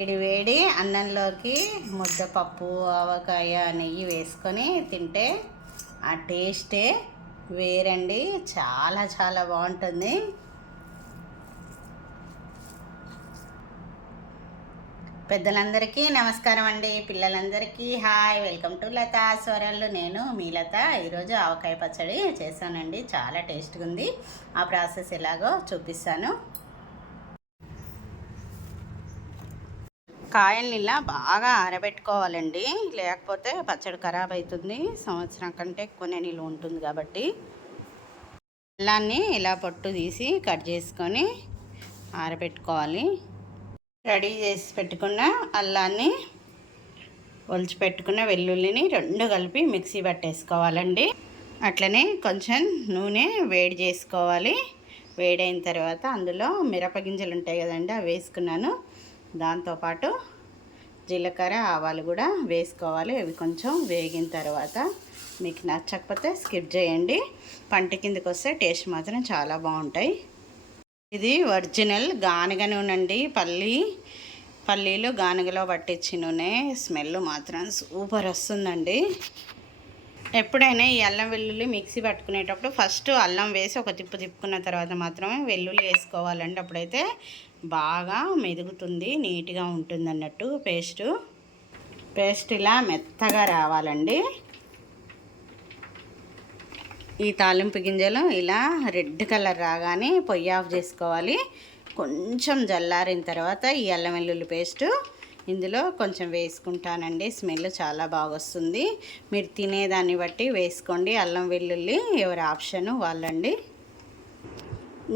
వేడి వేడి అన్నంలోకి ముద్దపప్పు ఆవకాయ నెయ్యి వేసుకొని తింటే ఆ టేస్టే వేరండి. చాలా చాలా బాగుంటుంది. పెద్దలందరికీ నమస్కారం అండి. పిల్లలందరికీ హాయ్. వెల్కమ్ టు లతా స్వరాలు. నేను మీ లత. ఈరోజు ఆవకాయ పచ్చడి చేశానండి. చాలా టేస్ట్గా ఉంది. ఆ ప్రాసెస్ ఎలాగో చూపిస్తాను. కాయల్ని ఇలా బాగా ఆరబెట్టుకోవాలండి, లేకపోతే పచ్చడి ఖరాబ్ అవుతుంది. సంవత్సరం కంటే ఎక్కువనే నిలువ ఉంటుంది కాబట్టి. అల్లాన్ని ఇలా పొట్టు తీసి కట్ చేసుకొని ఆరబెట్టుకోవాలి. రెడీ చేసి పెట్టుకున్న అల్లాన్ని, ఒలిచి పెట్టుకున్న వెల్లుల్లిని రెండు కలిపి మిక్సీ పట్టేసుకోవాలండి. అట్లనే కొంచెం నూనె వేడి చేసుకోవాలి. వేడైన తర్వాత అందులో మిరపగింజలు ఉంటాయి కదండి, అవి వేసుకున్నాను. దాంతోపాటు జీలకర్ర ఆవాలు కూడా వేసుకోవాలి. అవి కొంచెం వేగిన తర్వాత మీకు నచ్చకపోతే స్కిప్ చేయండి. పంట కిందకి వస్తే టేస్ట్ మాత్రం చాలా బాగుంటాయి. ఇది ఒరిజినల్ గానుగ నూనె అండి. పల్లీలు గానుగలో పట్టించిన నూనె. స్మెల్ మాత్రం సూపర్ వస్తుందండి. ఎప్పుడైనా ఈ అల్లం వెల్లుల్లి మిక్సీ పట్టుకునేటప్పుడు ఫస్ట్ అల్లం వేసి ఒక తిప్పుకున్న తర్వాత మాత్రమే వెల్లుల్లి వేసుకోవాలండి. అప్పుడైతే బాగా మెదుగుతుంది, నీట్గా ఉంటుంది అన్నట్టు. పేస్ట్ ఇలా మెత్తగా రావాలండి. ఈ తాలింపు గింజలు ఇలా రెడ్ కలర్ రాగానే పొయ్యి ఆఫ్ చేసుకోవాలి. కొంచెం జల్లారిన తర్వాత ఈ అల్లం వెల్లుల్లి పేస్టు ఇందులో కొంచెం వేసుకుంటానండి. స్మెల్ చాలా బాగా వస్తుంది. మీరు తినేదాన్ని బట్టి వేసుకోండి. అల్లం వెల్లుల్లి ఎవరి ఆప్షను వాళ్ళండి.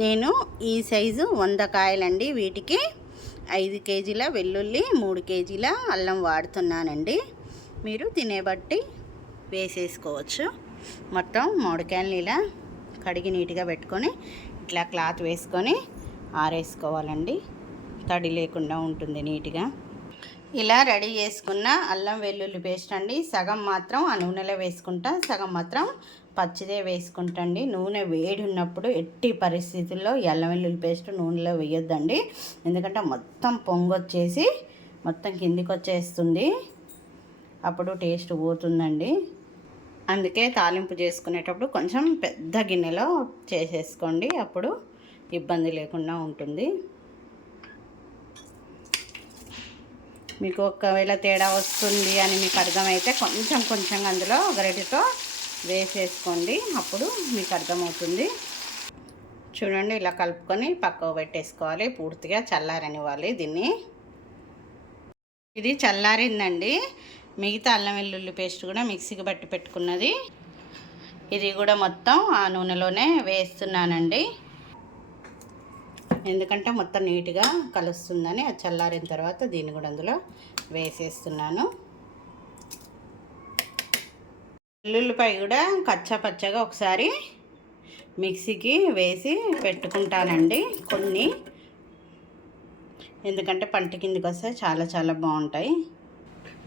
నేను ఈ సైజు 100 కాయలండి. వీటికి 5 కేజీల వెల్లుల్లి, 3 కేజీల అల్లం వాడుతున్నానండి. మీరు తినే బట్టి వేసేసుకోవచ్చు. మొత్తం 3 కాయలని ఇలా కడిగి నీట్గా పెట్టుకొని ఇట్లా క్లాత్ వేసుకొని ఆరేసుకోవాలండి. తడి లేకుండా ఉంటుంది నీట్గా. ఇలా రెడీ చేసుకున్న అల్లం వెల్లుల్లి పేస్ట్ అండి. సగం మాత్రం ఆ నూనెలో వేసుకుంటా, సగం మాత్రం పచ్చిదే వేసుకుంటండి. నూనె వేడి ఉన్నప్పుడు ఎట్టి పరిస్థితుల్లో ఈ అల్లం వెల్లుల్లి పేస్ట్ నూనెలో వేయొద్దండి. ఎందుకంటే మొత్తం పొంగొచ్చేసి మొత్తం కిందికి వచ్చేస్తుంది, అప్పుడు టేస్ట్ పోతుందండి. అందుకే తాలింపు చేసుకునేటప్పుడు కొంచెం పెద్ద గిన్నెలో చేసేసుకోండి, అప్పుడు ఇబ్బంది లేకుండా ఉంటుంది. మీకు ఒకవేళ తేడా వస్తుంది అని మీకు అర్థమైతే కొంచెం అందులో గరిటెతో వేసేసుకోండి, అప్పుడు మీకు అర్థమవుతుంది. చూడండి, ఇలా కలుపుకొని పక్కకు పెట్టేసుకోవాలి. పూర్తిగా చల్లారనివ్వాలి దీన్ని. ఇది చల్లారిందండి. మిగతా అల్లం వెల్లుల్లి పేస్ట్ కూడా మిక్సీకి బట్టి పెట్టుకున్నది, ఇది కూడా మొత్తం ఆ నూనెలోనే వేస్తున్నానండి. ఎందుకంటే మొత్తం నీట్గా కలుస్తుందని. అది చల్లారిన తర్వాత దీన్ని కూడా అందులో వేసేస్తున్నాను. వెల్లుల్లిపాయ కూడా కచ్చాపచ్చగా ఒకసారి మిక్సీకి వేసి పెట్టుకుంటానండి కొన్ని, ఎందుకంటే పంట కిందకి వస్తే చాలా చాలా బాగుంటాయి.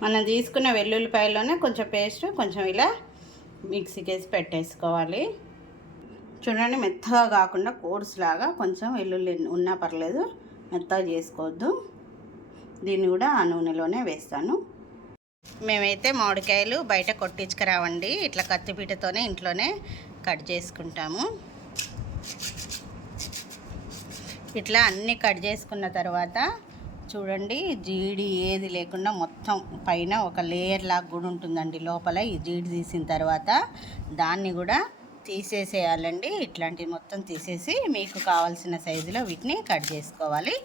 మనం తీసుకున్న వెల్లుల్లిపాయలోనే కొంచెం పేస్ట్ కొంచెం ఇలా మిక్సీకి వేసి పెట్టేసుకోవాలి. చూడండి, మెత్తగా కాకుండా కోర్స్ లాగా కొంచెం వెల్లుల్లి ఉన్నా పర్లేదు, మెత్తగా చేసుకోవద్దు. దీన్ని కూడా ఆ నూనెలోనే వేస్తాను. మేమైతే మామిడికాయలు బయట కొట్టించుకురావండి, ఇట్లా కత్తిపీటతోనే ఇంట్లోనే కట్ చేసుకుంటాము. ఇట్లా అన్నీ కట్ చేసుకున్న తర్వాత చూడండి, జీడి ఏది లేకుండా మొత్తం పైన ఒక లేయర్ లాగా కూడా ఉంటుందండి. లోపల ఈ జీడి తీసిన తర్వాత దాన్ని కూడా తీసేసేయాలండి. ఇట్లాంటివి మొత్తం తీసేసి మీకు కావాల్సిన సైజులో వీటిని కట్ చేసుకోవాలి.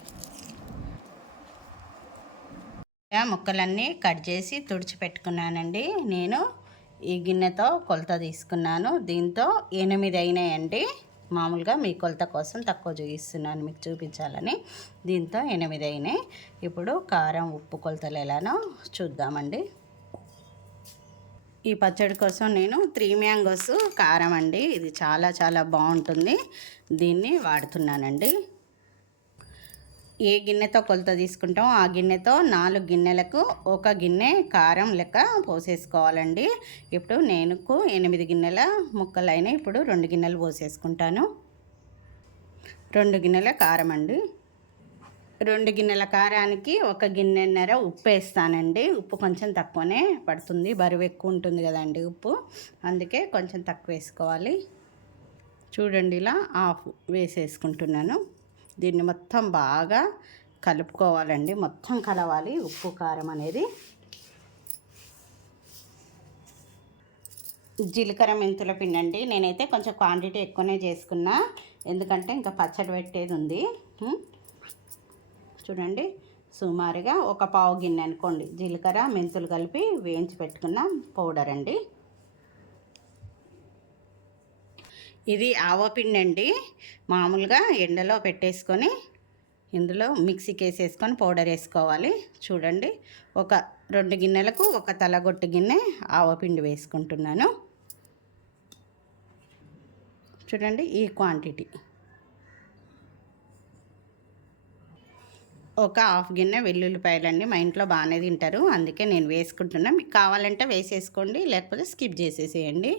ముక్కలన్నీ కట్ చేసి తుడిచిపెట్టుకున్నానండి. నేను ఈ గిన్నెతో కొలత తీసుకున్నాను. దీంతో 8 అయినాయండి. మామూలుగా మీ కొలత కోసం తక్కువ చూపిస్తున్నాను మీకు చూపించాలని. దీంతో 8 అయినాయి. ఇప్పుడు కారం ఉప్పు కొలతలు ఎలానో చూద్దామండి. ఈ పచ్చడి కోసం నేను 3 మ్యాంగోస్ కారం అండి, ఇది చాలా చాలా బాగుంటుంది, దీన్ని వాడుతున్నానండి. ఏ గిన్నెతో కొలత తీసుకుంటామో ఆ గిన్నెతో 4 గిన్నెలకు 1 గిన్నె కారం లెక్క పోసేసుకోవాలండి. ఇప్పుడు నేను 8 గిన్నెల ముక్కలు అయినాయి. ఇప్పుడు 2 గిన్నెలు పోసేసుకుంటాను. 2 గిన్నెల కారం అండి. 2 గిన్నెల కారానికి 1 గిన్నెన్నర ఉప్పు వేస్తానండి. ఉప్పు కొంచెం తక్కువనే పడుతుంది, బరువు ఎక్కువ ఉంటుంది కదండి ఉప్పు, అందుకే కొంచెం తక్కువ వేసుకోవాలి. చూడండి, ఇలా హాఫ్ వేసేసుకుంటున్నాను. దీన్ని మొత్తం బాగా కలుపుకోవాలండి, మొత్తం కలవాలి ఉప్పు కారం అనేది. జీలకర్ర మెంతుల పిండి అండి. నేనైతే కొంచెం క్వాంటిటీ ఎక్కువనే చేసుకున్నా, ఎందుకంటే ఇంకా పచ్చడి పెట్టేది ఉంది. చూడండి, సుమారుగా 1 గిన్నె అనుకోండి జీలకర్ర మెంతులు కలిపి వేయించి పెట్టుకున్న పౌడర్ అండి. ఇది ఆవపిండి అండి. మామూలుగా ఎండలో పెట్టేసుకొని ఇందులో మిక్సీకి వేసేసుకొని పౌడర్ వేసుకోవాలి. చూడండి, 2 గిన్నెలకు 1 తలగొట్టు గిన్నె ఆవపిండి వేసుకుంటున్నాను. చూడండి, ఈ క్వాంటిటీ. 1/2 గిన్నె వెల్లుల్లిపాయలండి. మా ఇంట్లో బాగానే తింటారు, అందుకే నేను వేసుకుంటున్నా. మీకు కావాలంటే వేసేసుకోండి, లేకపోతే స్కిప్ చేసేసేయండి.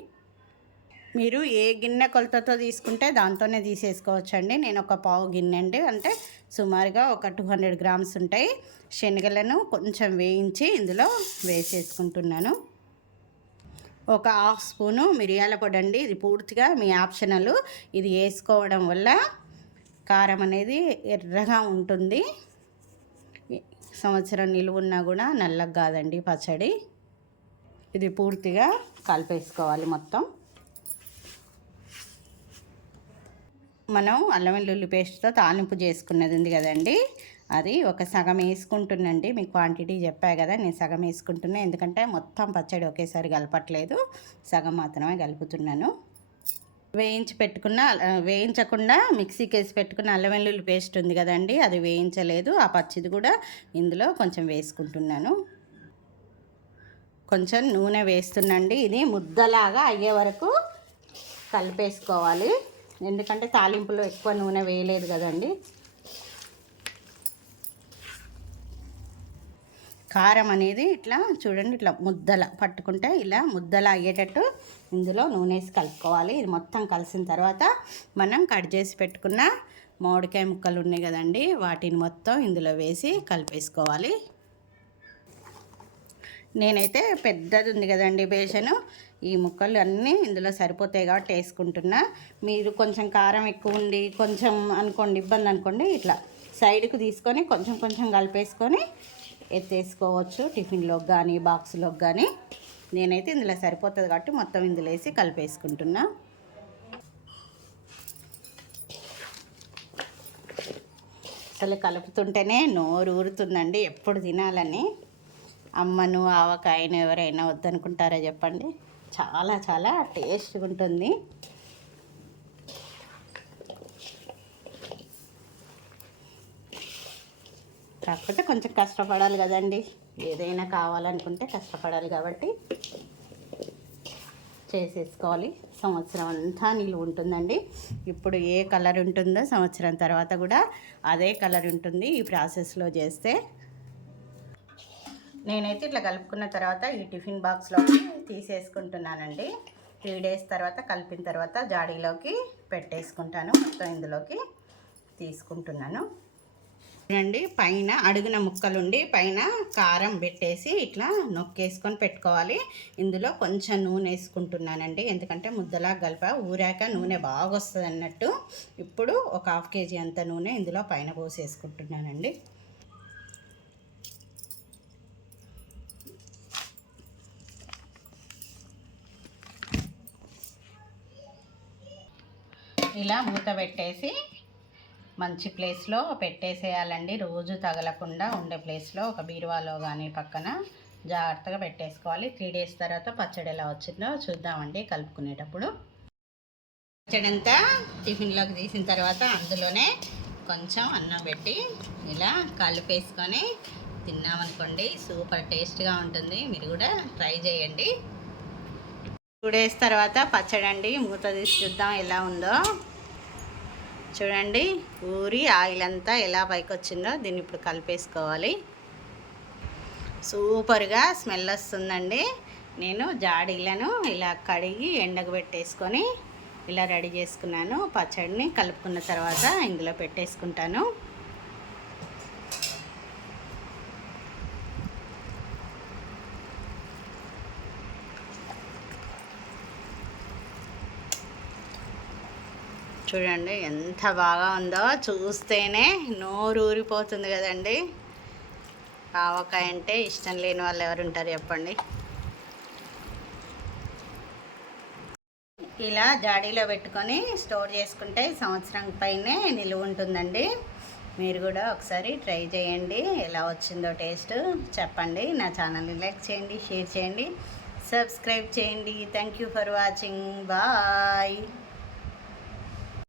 మీరు ఏ గిన్నె కొలతతో తీసుకుంటే దాంతోనే తీసేసుకోవచ్చండి. నేను 1/4 గిన్నె అండి, అంటే సుమారుగా 200 గ్రామ్స్ ఉంటాయి. శనగలను కొంచెం వేయించి ఇందులో వేసేసుకుంటున్నాను. 1/2 స్పూను మిరియాల పొడి అండి. ఇది పూర్తిగా మీ ఆప్షనల్. ఇది వేసుకోవడం వల్ల కారం అనేది ఎర్రగా ఉంటుంది. సంవత్సరం నిలువున్నా కూడా నల్లగా కాదండి పచ్చడి. ఇది పూర్తిగా కలిపేసుకోవాలి మొత్తం. మనం అల్లం వెల్లుల్లి పేస్ట్తో తాలింపు చేసుకున్నది ఉంది కదండి, అది సగం వేసుకుంటున్నాండి. మీకు క్వాంటిటీ చెప్పా కదా, నేను సగం వేసుకుంటున్నా, ఎందుకంటే మొత్తం పచ్చడి ఒకేసారి కలపట్లేదు, సగం మాత్రమే కలుపుతున్నాను. వేయించకుండా మిక్సీకి వేసి పెట్టుకున్న అల్లం వెల్లుల్లి పేస్ట్ ఉంది కదండి, అది వేయించలేదు. ఆ పచ్చిది కూడా ఇందులో కొంచెం వేసుకుంటున్నాను. కొంచెం నూనె వేస్తున్నాండి. ఇది ముద్దలాగా అయ్యే వరకు కలిపేసుకోవాలి, ఎందుకంటే తాలింపులో ఎక్కువ నూనె వేయలేదు కదండి. కారం అనేది ఇట్లా చూడండి, ఇట్లా ముద్దల పట్టుకుంటే ఇలా ముద్దల అయ్యేటట్టు ఇందులో నూనె వేసి కలుపుకోవాలి. ఇది మొత్తం కలిసిన తర్వాత మనం కట్ చేసి పెట్టుకున్న మామిడికాయ ముక్కలు ఉన్నాయి కదండి, వాటిని మొత్తం ఇందులో వేసి కలిపేసుకోవాలి. నేనైతే పెద్దది ఉంది కదండి బేసను, ఈ ముక్కలు అన్నీ ఇందులో సరిపోతాయి కాబట్టి వేసుకుంటున్నా. మీరు కొంచెం కారం ఎక్కువ ఉండి కొంచెం అనుకోండి ఇబ్బంది అనుకోండి, ఇట్లా సైడ్కి తీసుకొని కొంచెం కొంచెం కలిపేసుకొని ఎత్తేసుకోవచ్చు, టిఫిన్లోకి కానీ బాక్స్లోకి కానీ. నేనైతే ఇందులో సరిపోతుంది కాబట్టి మొత్తం ఇందులో వేసి కలిపేసుకుంటున్నా. అసలు కలుపుతుంటేనే నోరు ఊరుతుందండి, ఎప్పుడు తినాలని. అమ్మను ఆవకాయను ఎవరైనా వద్దనుకుంటారా చెప్పండి, చాలా చాలా టేస్ట్గా ఉంటుంది. కాకపోతే కొంచెం కష్టపడాలి కదండి, ఏదైనా కావాలనుకుంటే కష్టపడాలి కాబట్టి చేసేసుకోవాలి. సంవత్సరం అంతా నిలువ ఉంటుందండి. ఇప్పుడు ఏ కలర్ ఉంటుందో సంవత్సరం తర్వాత కూడా అదే కలర్ ఉంటుంది ఈ ప్రాసెస్లో చేస్తే. నేనైతే ఇట్లా కలుపుకున్న తర్వాత ఈ టిఫిన్ బాక్స్లోకి తీసేసుకుంటున్నానండి. 3 days తర్వాత కలిపిన తర్వాత జాడీలోకి పెట్టేసుకుంటాను. మొత్తం ఇందులోకి తీసుకుంటున్నాను. చూడండి, పైన అడుగున ముక్కలుండి పైన కారం పెట్టేసి ఇట్లా నొక్కేసుకొని పెట్టుకోవాలి. ఇందులో కొంచెం నూనె వేసుకుంటున్నానండి, ఎందుకంటే ముద్దలా ఊరాక నూనె బాగా వస్తుంది అన్నట్టు. ఇప్పుడు 1/2 kg అంత నూనె ఇందులో పైన పోసేసుకుంటున్నానండి. ఇలా మూత పెట్టేసి మంచి ప్లేస్లో పెట్టేసేయాలండి. రోజు తగలకుండా ఉండే ప్లేస్లో ఒక బీరువాలో కానీ పక్కన జాగ్రత్తగా పెట్టేసుకోవాలి. 3 days తర్వాత పచ్చడి ఎలా వచ్చిందో చూద్దామండి కలుపుకునేటప్పుడు. పచ్చడి అంతా టిఫిన్లోకి తీసిన తర్వాత అందులోనే కొంచెం అన్నం పెట్టి ఇలా కలిపేసుకొని తిన్నామనుకోండి, సూపర్ టేస్ట్గా ఉంటుంది. మీరు కూడా ట్రై చేయండి. 2 days తర్వాత పచ్చడి అండి, మూత తీసి చూద్దాం ఎలా ఉందో. చూడండి, ఊరి ఆయిల్ అంతా ఎలా పైకి వచ్చిందో. దీన్ని ఇప్పుడు కలిపేసుకోవాలి. సూపర్గా స్మెల్ వస్తుందండి. నేను జాడీలను ఇలా కడిగి ఎండకు పెట్టేసుకొని ఇలా రెడీ చేసుకున్నాను. పచ్చడిని కలుపుకున్న తర్వాత ఇందులో పెట్టేసుకుంటాను. చూడండి ఎంత బాగా ఉందో, చూస్తేనే నోరు ఊరిపోతుంది కదండి. ఆవకాయ అంటే ఇష్టం లేని వాళ్ళు ఎవరు ఉంటారు చెప్పండి. ఇలా జాడీలో పెట్టుకొని స్టోర్ చేసుకుంటే సంవత్సరం పైనే నిలువ ఉంటుందండి. మీరు కూడా ఒకసారి ట్రై చేయండి, ఎలా వచ్చిందో టేస్ట్ చెప్పండి. నా ఛానల్ని లైక్ చేయండి, షేర్ చేయండి, సబ్స్క్రైబ్ చేయండి. Thank you for watching. Bye.